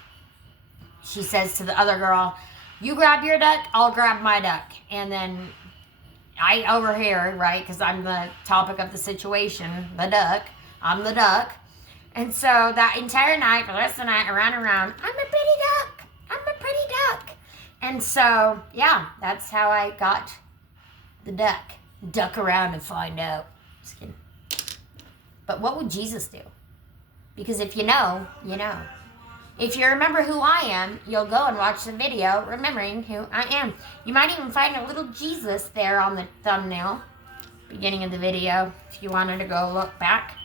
She says to the other girl, "You grab your duck, I'll grab my duck." And then I overhear, right, because I'm the topic of the situation, the duck. I'm the duck. And so that entire night, for the rest of the night, around and around, I'm a pretty duck. I'm a pretty duck. And so, yeah, that's how I got the duck. Duck around and find out. Just kidding. But what would Jesus do? Because if you know, you know. If you remember who I am, you'll go and watch the video remembering who I am. You might even find a little Jesus there on the thumbnail, beginning of the video, if you wanted to go look back.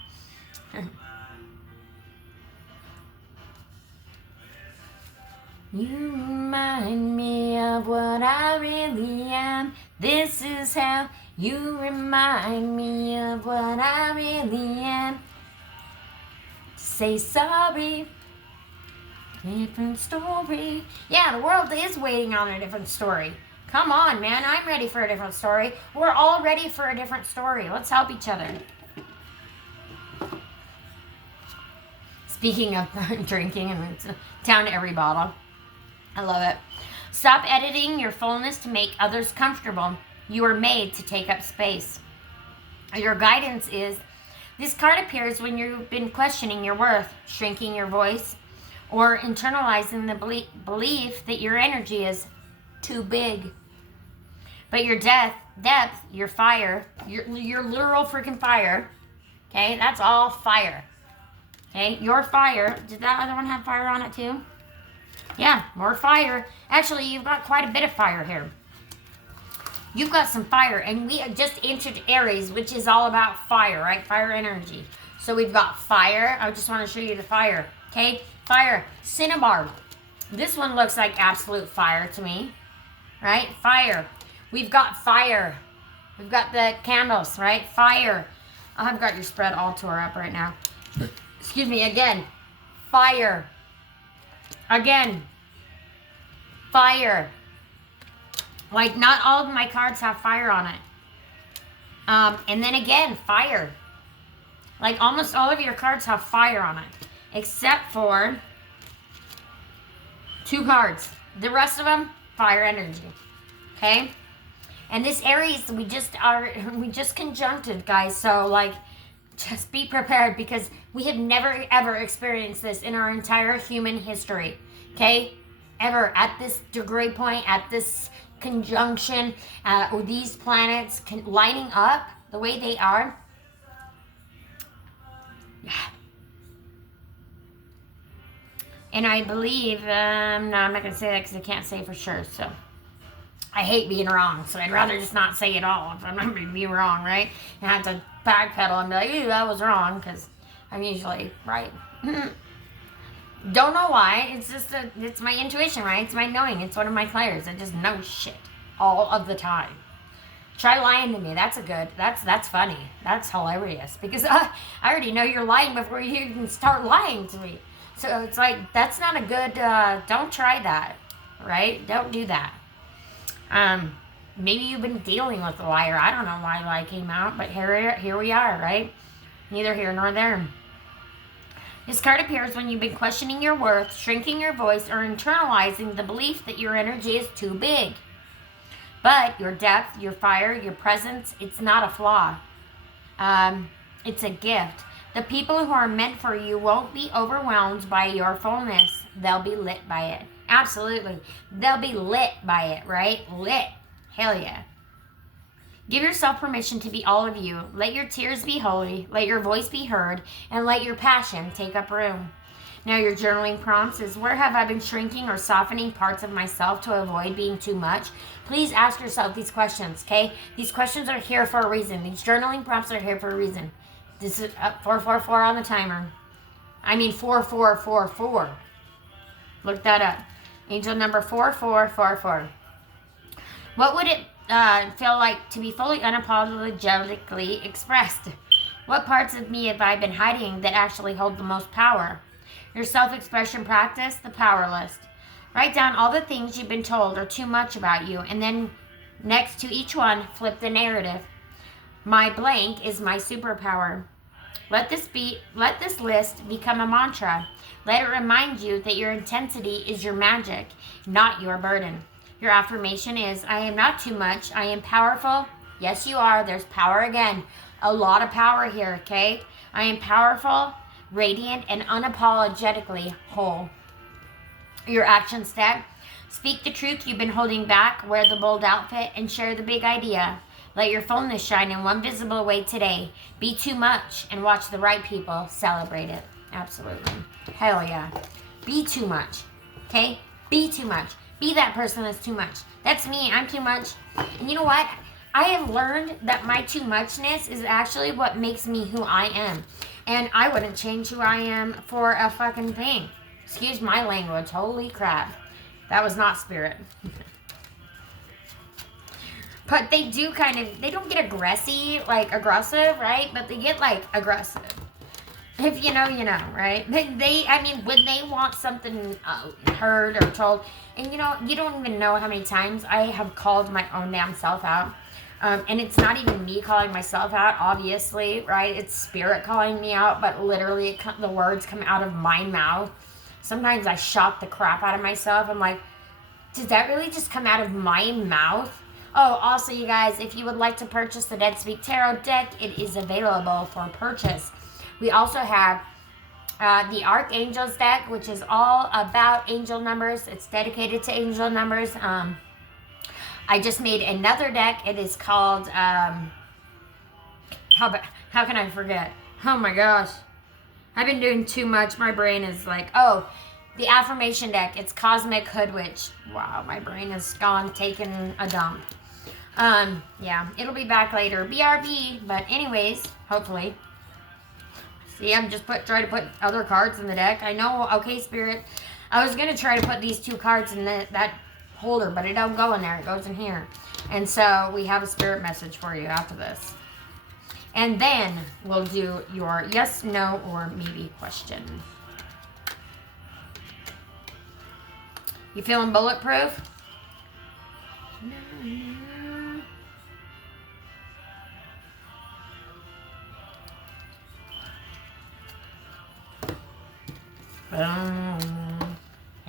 You remind me of what I really am. This is how you remind me of what I really am. Say sorry. Different story. Yeah, the world is waiting on a different story. Come on, man. I'm ready for a different story. We're all ready for a different story. Let's help each other. Speaking of drinking, and it's down to every bottle. I love it. Stop editing your fullness to make others comfortable. You are made to take up space. Your guidance is, this card appears when you've been questioning your worth, shrinking your voice, or internalizing the belief that your energy is too big. But your depth, your fire, your literal freaking fire, okay, that's all fire. Okay, your fire, did that other one have fire on it too? Yeah, more fire. Actually, you've got quite a bit of fire here. You've got some fire, and we just entered Aries, which is all about fire, right? Fire energy. So we've got fire. I just want to show you the fire, okay? Fire, cinnabar. This one looks like absolute fire to me, right? Fire. We've got fire. We've got the candles, right? Fire. I've got your spread all tore up right now. Excuse me, again. Fire. Again. Fire. Like, not all of my cards have fire on it. And then again, fire. Like, almost all of your cards have fire on it. Except for 2 cards. The rest of them, fire energy. Okay? And this Aries, we just conjuncted, guys. So, like, just be prepared, because we have never, ever experienced this in our entire human history. Okay? Ever. At this degree point, at this conjunction, these planets lining up the way they are. Yeah. And I believe, no, I'm not going to say that because I can't say for sure. So, I hate being wrong. So, I'd rather just not say it all if I'm not going to be wrong, right? And I have to backpedal and be like, ooh, that was wrong, because I'm usually right. Don't know why. It's just, it's my intuition, right? It's my knowing. It's one of my clairs. I just know shit all of the time. Try lying to me. That's funny. That's hilarious. Because I already know you're lying before you even start lying to me. So it's like, that's not a good, don't try that, right? Don't do that. Maybe you've been dealing with a liar. I don't know why lie came out, but here we are, right? Neither here nor there. This card appears when you've been questioning your worth, shrinking your voice, or internalizing the belief that your energy is too big. But your depth, your fire, your presence, it's not a flaw. It's a gift. The people who are meant for you won't be overwhelmed by your fullness. They'll be lit by it. Absolutely. They'll be lit by it, right? Lit. Hell yeah. Give yourself permission to be all of you. Let your tears be holy. Let your voice be heard. And let your passion take up room. Now your journaling prompts is, where have I been shrinking or softening parts of myself to avoid being too much? Please ask yourself these questions, okay? These questions are here for a reason. These journaling prompts are here for a reason. This is 444 on the timer. I mean 4444. Look that up. Angel number 4444. What would it feel like to be fully unapologetically expressed? What parts of me have I been hiding that actually hold the most power? Your self-expression practice, the power list. Write down all the things you've been told are too much about you, and then next to each one, flip the narrative. My blank is my superpower. Let this list become a mantra. Let it remind you that your intensity is your magic, not your burden. Your affirmation is, I am not too much. I am powerful. Yes, you are. There's power again. A lot of power here, okay? I am powerful, radiant, and unapologetically whole. Your action step. Speak the truth you've been holding back, wear the bold outfit, and share the big idea. Let your fullness shine in one visible way today. Be too much and watch the right people celebrate it. Absolutely. Hell yeah. Be too much. Okay? Be too much. Be that person that's too much. That's me. I'm too much. And you know what? I have learned that my too muchness is actually what makes me who I am. And I wouldn't change who I am for a fucking thing. Excuse my language. Holy crap. That was not spirit. But they do they don't get aggressive, right? But they get, aggressive. If you know, you know, right? When they want something heard or told, and you don't even know how many times I have called my own damn self out. And it's not even me calling myself out, obviously, right? It's spirit calling me out, but literally the words come out of my mouth. Sometimes I shock the crap out of myself. I'm like, did that really just come out of my mouth? Oh, also, you guys, if you would like to purchase the Dead Speak Tarot deck, it is available for purchase. We also have the Archangels deck, which is all about angel numbers. It's dedicated to angel numbers. I just made another deck. It is called, how can I forget? Oh my gosh. I've been doing too much. My brain is like, the affirmation deck. It's Cosmic Hood Witch. Wow, my brain is gone, taking a dump. Yeah, it'll be back later. BRB, but anyways, hopefully. See, I'm just try to put other cards in the deck. I know, okay, Spirit. I was going to try to put these two cards in that holder, but it don't go in there. It goes in here. And so we have a spirit message for you after this. And then we'll do your yes, no, or maybe question. You feeling bulletproof?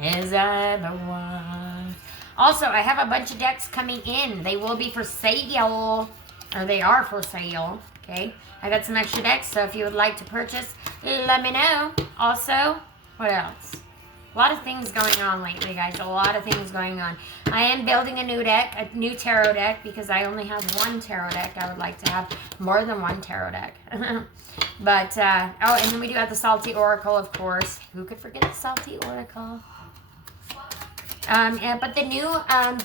As I ever was. Also, I have a bunch of decks coming in. They will be for sale, or they are for sale. Okay, I got some extra decks, so if you would like to purchase, let me know. Also, what else? A lot of things going on lately, guys. A lot of things going on. I am building a new deck, a new tarot deck, because I only have one tarot deck. I would like to have more than one tarot deck. But, and then we do have the Salty Oracle, of course. Who could forget the Salty Oracle? But the new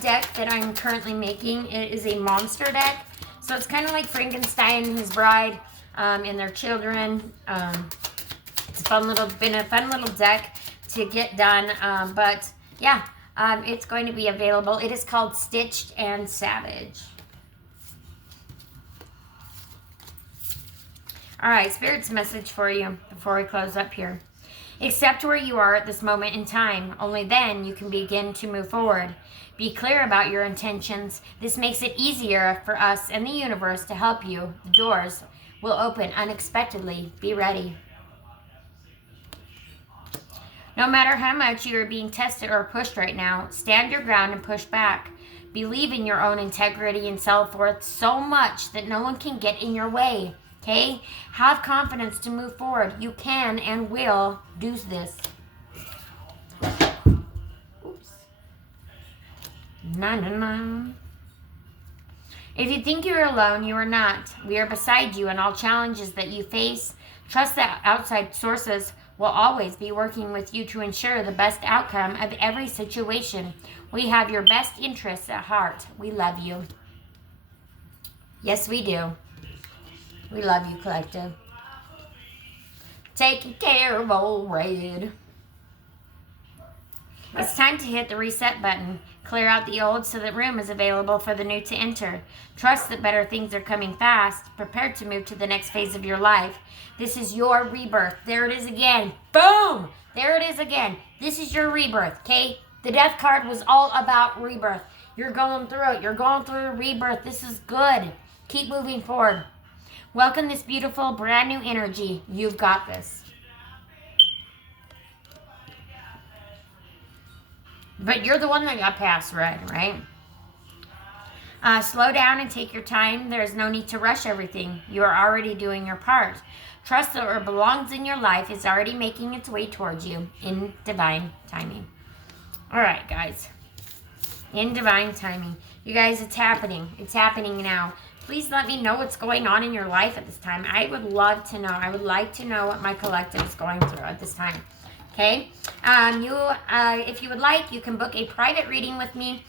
deck that I'm currently making is a monster deck. So it's kind of like Frankenstein and his bride and their children. It's been a fun little deck to get done. But yeah, it's going to be available. It is called Stitched and Savage. All right, Spirit's message for you before we close up here. Accept where you are at this moment in time. Only then you can begin to move forward. Be clear about your intentions. This makes it easier for us and the universe to help you. The doors will open unexpectedly. Be ready. No matter how much you are being tested or pushed right now, stand your ground and push back. Believe in your own integrity and self-worth so much that no one can get in your way. Okay? Have confidence to move forward. You can and will do this. Oops. Na. If you think you're alone, you are not. We are beside you in all challenges that you face. Trust that outside sources will always be working with you to ensure the best outcome of every situation. We have your best interests at heart. We love you. Yes, we do. We love you, Collective. Taking care of old Red. It's time to hit the reset button. Clear out the old so that room is available for the new to enter. Trust that better things are coming fast. Prepare to move to the next phase of your life. This is your rebirth. There it is again. Boom! There it is again. This is your rebirth, okay? The death card was all about rebirth. You're going through it. You're going through a rebirth. This is good. Keep moving forward. Welcome this beautiful, brand new energy. You've got this. But you're the one that got past red, right? Slow down and take your time. There is no need to rush everything. You are already doing your part. Trust that what belongs in your life is already making its way towards you in divine timing. All right, guys. In divine timing. You guys, it's happening. It's happening now. Please let me know what's going on in your life at this time. I would love to know. I would like to know what my collective is going through at this time. Okay? If you would like, you can book a private reading with me.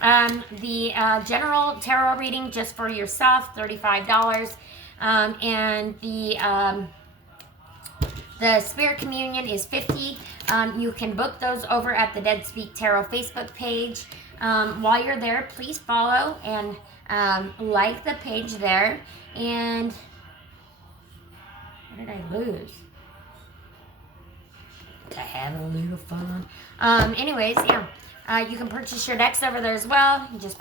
The general tarot reading just for yourself, $35. And the Spirit Communion is $50. You can book those over at the Dead Speak Tarot Facebook page. While you're there, please follow and like the page there. And what did I lose? To have a little fun. Anyways, yeah. You can purchase your decks over there as well. You just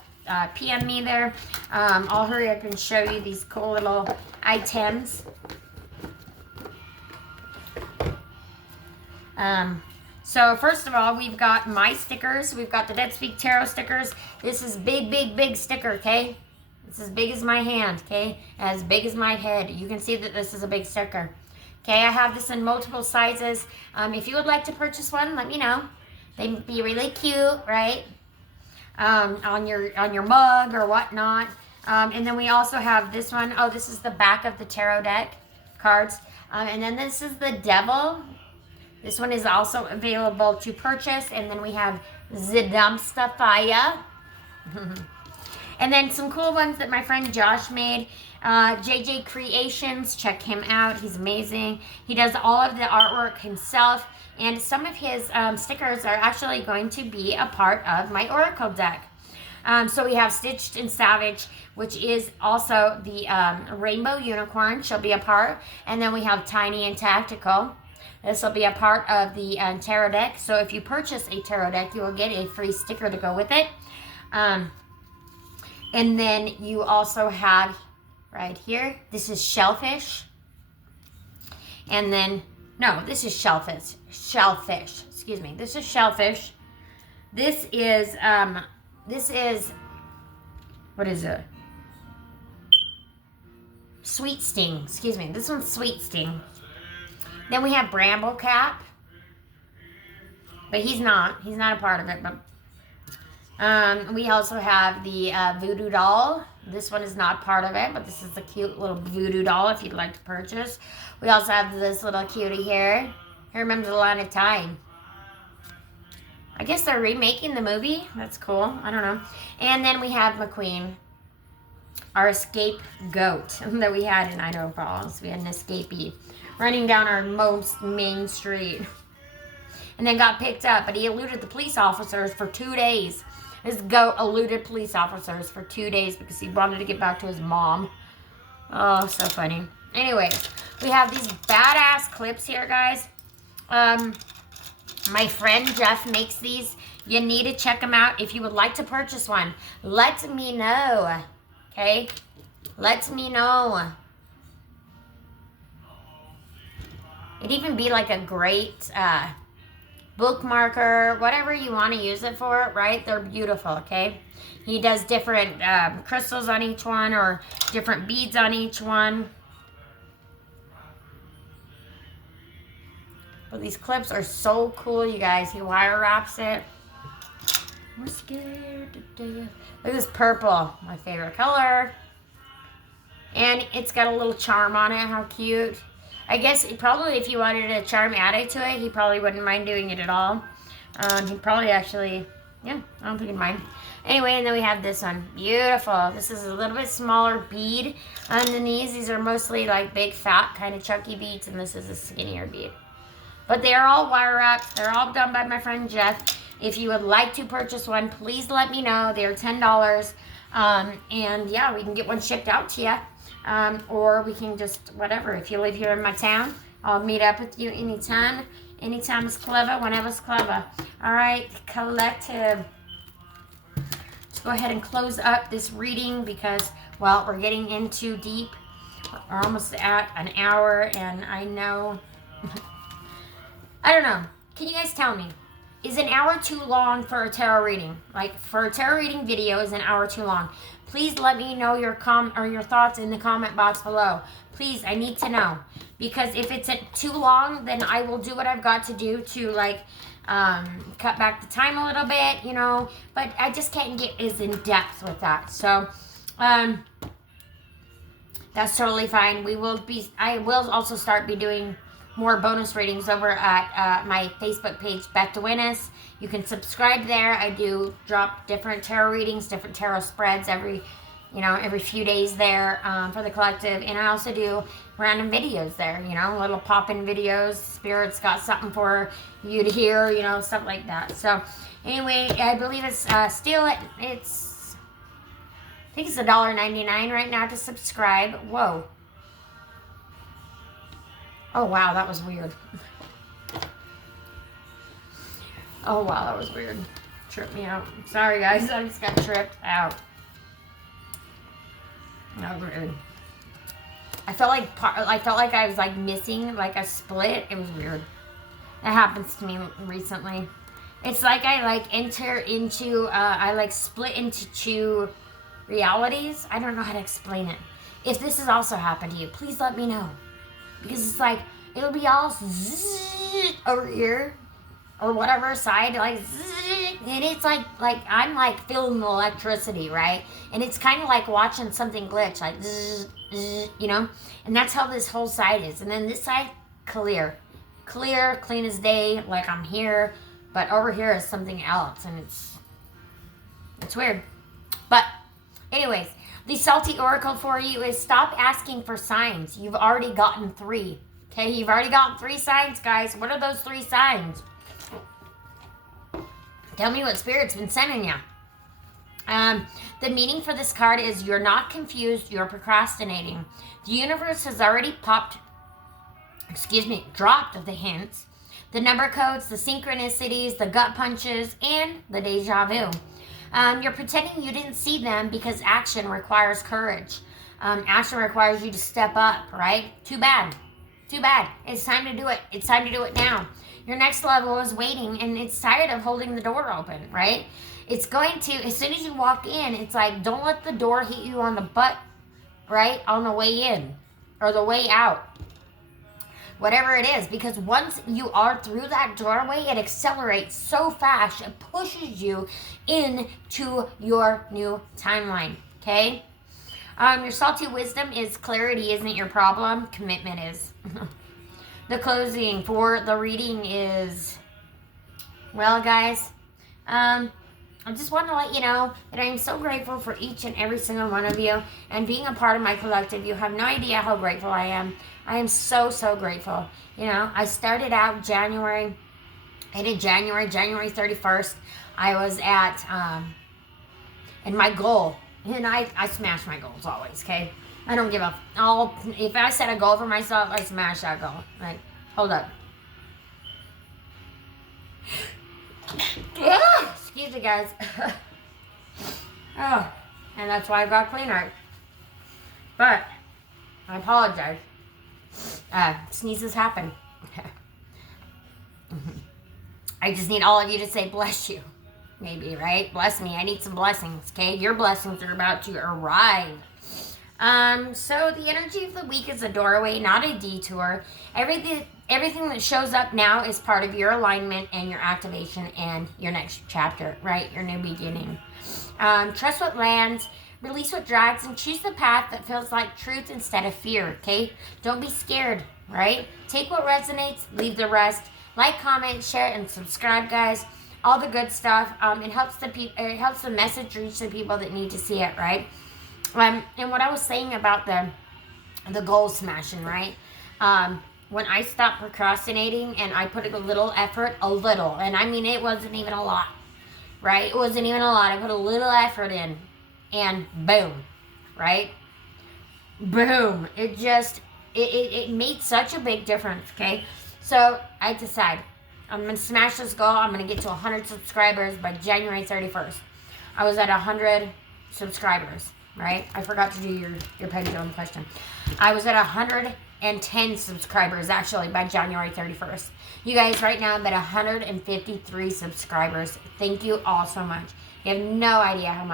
PM me there. I'll hurry up and show you these cool little items. So first of all, we've got my stickers. We've got the Dead Speak Tarot stickers. This is big, big, big sticker, okay? It's as big as my hand, okay? As big as my head. You can see that this is a big sticker. Okay, I have this in multiple sizes. If you would like to purchase one, let me know. They'd be really cute, right? On your mug or whatnot. And then we also have this one. Oh, this is the back of the tarot deck cards. And then this is the Devil. This one is also available to purchase. And then we have Zidamstafaya. And then some cool ones that my friend Josh made. JJ Creations, check him out. He's amazing. He does all of the artwork himself. And some of his stickers are actually going to be a part of my Oracle deck. So we have Stitched and Savage, which is also the Rainbow Unicorn. She'll be a part. And then we have Tiny and Tactical. This will be a part of the tarot deck. So if you purchase a tarot deck, you will get a free sticker to go with it. And then you also have right here, this is Shellfish. And then, no, this is Shellfish. Shellfish, excuse me. This is Shellfish. This is, what is it? Sweet Sting, excuse me. This one's Sweet Sting. Then we have Bramblecap. But he's not a part of it, but we also have the Voodoo Doll. This one is not part of it, but this is a cute little voodoo doll if you'd like to purchase. We also have this little cutie here. Here remembers the line of time. I guess they're remaking the movie. That's cool. I don't know. And then we have McQueen, our escape goat that we had in Idaho Falls. We had an escapee running down our most main street. And then got picked up, but he eluded the police officers for 2 days. This goat eluded police officers for 2 days because he wanted to get back to his mom. Oh, so funny. Anyways, we have these badass clips here, guys. My friend Jeff makes these. You need to check them out. If you would like to purchase one, let me know. Okay? Let me know. It'd even be like a great bookmarker, whatever you want to use it for, right? They're beautiful, okay? He does different crystals on each one or different beads on each one. But these clips are so cool, you guys. He wire wraps it. I'm scared to death. Look at this purple, my favorite color. And it's got a little charm on it. How cute. I guess probably if you wanted a charm added to it, he probably wouldn't mind doing it at all. He'd probably actually, yeah, I don't think he'd mind. Anyway, and then we have this one. Beautiful. This is a little bit smaller bead underneath. These are mostly like big, fat, kind of chunky beads, and this is a skinnier bead. But they are all wire wrapped. They're all done by my friend Jeff. If you would like to purchase one, please let me know. They're $10. And yeah, we can get one shipped out to you. Or we can just, whatever. If you live here in my town, I'll meet up with you anytime. Anytime is clever, whenever's clever. All right, collective. Let's go ahead and close up this reading because, well, we're getting in too deep. We're almost at an hour, and I know, I don't know. Can you guys tell me, is an hour too long for a tarot reading? Like, for a tarot reading video, is an hour too long? Please let me know your thoughts in the comment box below. Please, I need to know. Because if it's too long, then I will do what I've got to do to, like, cut back the time a little bit, you know. But I just can't get as in depth with that. So, that's totally fine. I will also start doing more bonus readings over at my Facebook page, Beth DeWinnis. You can subscribe there. I do drop different tarot readings, different tarot spreads every few days there for the collective. And I also do random videos there, little pop-in videos. Spirit's got something for you to hear, stuff like that. So anyway, I believe it's still I think it's $1.99 right now to subscribe. Whoa. Oh, wow, that was weird. Oh, wow, that was weird. Tripped me out. Sorry, guys, I just got tripped out. That was weird. I felt like I was, like, missing, like, a split. It was weird. That happens to me recently. It's like I, like, enter into, I, like, split into two realities. I don't know how to explain it. If this has also happened to you, please let me know. Because it's like, it'll be all zzz over here, or whatever side, like zzz, and it's like I'm like feeling the electricity, right? And it's kind of like watching something glitch, like zzz, zzz, and that's how this whole side is. And then this side, clear, clean as day, like I'm here, but over here is something else, and it's weird. But anyways, the salty oracle for you is stop asking for signs. You've already gotten 3. Okay, you've already gotten 3 signs, guys. What are those 3 signs? Tell me what Spirit's been sending you. The meaning for this card is you're not confused, you're procrastinating. The universe has already dropped the hints, the number codes, the synchronicities, the gut punches, and the deja vu. You're pretending you didn't see them because action requires courage. Action requires you to step up, right? Too bad. It's time to do it. It's time to do it now. Your next level is waiting, and it's tired of holding the door open, right? It's going to, as soon as you walk in, it's like, don't let the door hit you on the butt, right? On the way in or the way out. Whatever it is, because once you are through that doorway, it accelerates so fast, it pushes you into your new timeline, okay? Your salty wisdom is clarity isn't your problem, commitment is. The closing for the reading is, well, guys, I just want to let you know that I am so grateful for each and every single one of you, and being a part of my collective. You have no idea how grateful I am. I am so, so grateful. I started out January 31st. I was at, and my goal, and I smash my goals always, okay? I don't give up. If I set a goal for myself, I smash that goal. Like, hold up. Excuse me, guys. Oh, and that's why I've got clean art. But, I apologize. Sneezes happen. I just need all of you to say bless you. Maybe, right? Bless me. I need some blessings, okay? Your blessings are about to arrive. So the energy of the week is a doorway, not a detour. Everything that shows up now is part of your alignment and your activation and your next chapter, right? Your new beginning. Trust what lands, release what drags, and choose the path that feels like truth instead of fear, okay? Don't be scared, right? Take what resonates, leave the rest. Like, comment, share, and subscribe, guys. All the good stuff. It helps the message reach the people that need to see it, right? And what I was saying about the goal smashing, right? when I stopped procrastinating and I put a little effort, and I mean, it wasn't even a lot, right? It wasn't even a lot. I put a little effort in, and boom, right? Boom. It made such a big difference, okay? So I decide I'm going to smash this goal. I'm going to get to 100 subscribers by January 31st. I was at 100 subscribers, right? I forgot to do your pendulum question. I was at 110 subscribers, actually, by January 31st. You guys, right now, I'm at 153 subscribers. Thank you all so much. You have no idea how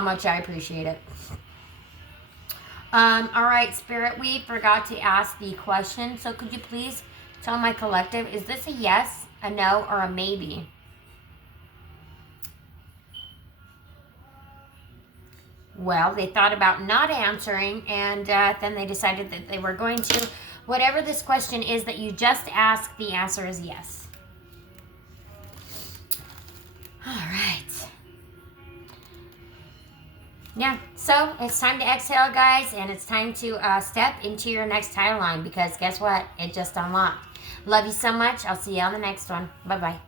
much I appreciate it. All right, Spirit, we forgot to ask the question. So could you please tell my collective, is this a yes, a no, or a maybe? Well, they thought about not answering, and then they decided that they were going to. Whatever this question is that you just asked, the answer is yes. All right. Yeah, so it's time to exhale, guys, and it's time to step into your next timeline, because guess what? It just unlocked. Love you so much. I'll see you on the next one. Bye-bye.